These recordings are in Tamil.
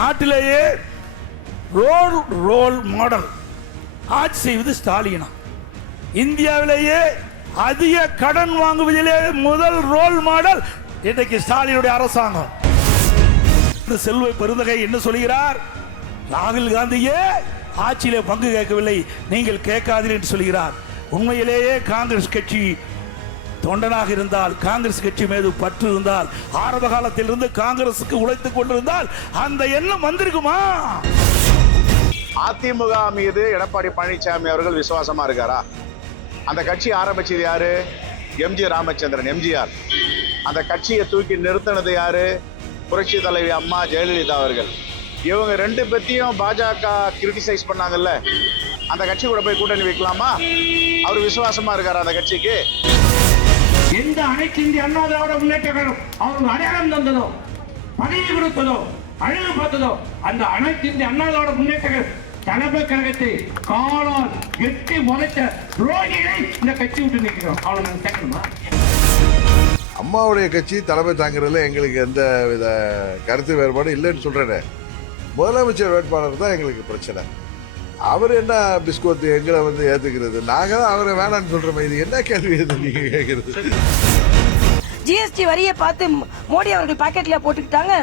நாட்டிலேயே ரோல் மாடல் ஆட்சி செய்வது ஸ்டாலினா. இந்தியாவிலேயே அதிக கடன் வாங்குவதிலே முதல் ரோல் மாடல் இன்றைக்கு ஸ்டாலினுடைய அரசாங்கம். செல்வ பெருந்தகை என்ன சொல்கிறார்? ராகுல் காந்தியே ஆட்சியிலே பங்கு கேட்கவில்லை, நீங்கள் கேட்காதீர்கள் என்று சொல்கிறார். உண்மையிலேயே காங்கிரஸ் கட்சி தொண்டனாக இருந்தால், காங்கிரஸ் கட்சி மீது பற்று இருந்தால், ஆரம்ப காலத்தில் இருந்து காங்கிரசுக்கு உழைத்துக் கொண்டிருந்தால் அந்த எண்ணம் வந்திருக்குமா? அதிமுக மீது எடப்பாடி பழனிசாமி அவர்கள் விசுவாசமா இருக்காரா? அந்த கட்சி ஆரம்பிச்சது யாரு? எம்ஜி ராமச்சந்திரன், எம்ஜிஆர். அந்த கட்சியை தூக்கி நிறுத்தினது யாரு? புரட்சி தலைவி அம்மா ஜெயலலிதா அவர்கள். இவங்க ரெண்டு பேத்தையும் பாஜக கிரிட்டிசைஸ் பண்ணாங்கல்ல, அந்த கட்சி கூட போய் கூட்டணி வைக்கலாமா? அவர் விசுவாசமா இருக்காரா அந்த கட்சிக்கு? எந்த அனைத்து இந்திய அண்ணா திராவிட முன்னேற்ற கழகம் அவர்கள் அடையாளம் தந்ததோ, பதவி கொடுத்ததோ, அழகு பார்த்ததோ, அந்த அனைத்து இந்திய அண்ணா திராவிட முன்னேற்ற தலைமை கழகத்தை காலால் எட்டி முளைத்த துரோகிகளை இந்த கட்சி விட்டு நிற்கிறோம். அவளை நாங்கள் கேட்கணுமா? அம்மாவுடைய கட்சி தலைமை தாங்கிறதுல எங்களுக்கு எந்த வித கருத்து வேறுபாடு இல்லைன்னு சொல்றேன். முதலமைச்சர் வேட்பாளர் தான் எங்களுக்கு பிரச்சனை. அவர் என்ன பிஸ்கோத்து எங்களை ஏத்துக்கிறது? நாங்க தான் அவரை வேணான்னு சொல்றோம். இது என்ன கேள்வி நீங்க கேட்கறது? ஜிஎஸ்டி வரியை பார்த்து மோடி அவர்கள் பாக்கெட்ல போட்டுக்கிட்டாங்க.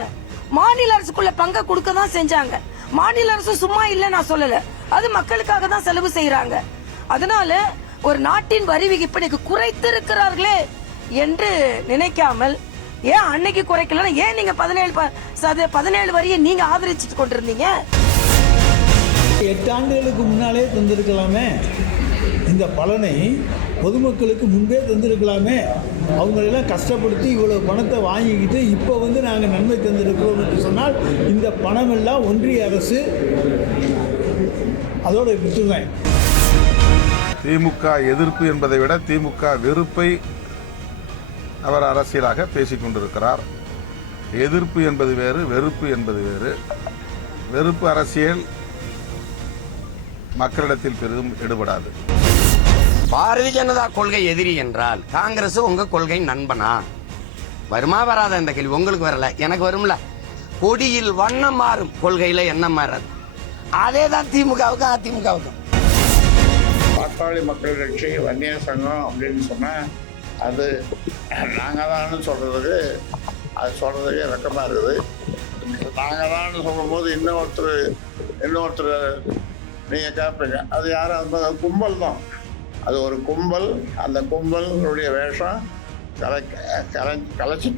மாநில அரசுக்குள்ள பங்கை கொடுக்க தான் செஞ்சாங்க. மாநில அரசு சும்மா இல்ல நான் சொல்லல, அது மக்களுக்காக தான் செலவு செய்யறாங்க. அதனால ஒரு நாட்டின் வரி விகிப்பை குறைத்திருக்கிறார்களே என்று நினைக்காமல், ஏன் அன்னைக்கு குறைக்கல? ஏன் நீங்க 17 வரியை நீங்க ஆதரிச்சுட்டு கொண்டிருந்தீங்க? 8 ஆண்டுகளுக்கு முன்னாலே தந்திருக்கலாமே. இந்த பலனை பொதுமக்களுக்கு முன்பே தந்திருக்கலாமே. அவங்களெல்லாம் கஷ்டப்படுத்தி இவ்வளவு பணத்தை வாங்கிக்கிட்டு இப்போ நாங்கள் நன்மை தந்திருக்கிறோம் என்று சொன்னால் இந்த பணம் எல்லாம் ஒன்றிய அரசு அதோட விட்டுருவேன். திமுக எதிர்ப்பு என்பதை விட திமுக வெறுப்பை அவர் அரசியலாக பேசிக் கொண்டிருக்கிறார். எதிர்ப்பு என்பது வேறு, வெறுப்பு என்பது வேறு. வெறுப்பு அரசியல் மக்களிடத்தில் பெரிதும் எடுபடாது. பாரதிய ஜனதா கொள்கை எதிரி என்றால் காங்கிரஸ் உங்க கொள்கை நண்பனா? வருமா வராத இந்த கேள்வி உங்களுக்கு வரல, எனக்கு வரும்ல. கொடியில் வண்ணம் மாறும், கொள்கையில எண்ணம் மாறாது. அதேதான் திமுகவுக்கும் அதிமுகவுக்கும். பாட்டாளி மக்கள் கட்சி வன்னியர் சங்கம் அப்படின்னு சொன்னா அது நாங்கள் தான் சொல்றதுக்கு வெக்கமா இருக்குது. நாங்கள் தான் சொல்லும் போது இன்னொருத்தர் நீங்க கேட்பீங்க, அது யாரும்? அந்த கும்பல் தான், அது ஒரு கும்பல். அந்த கும்பலுடைய வேஷம் கலைச்சிட்டோம்.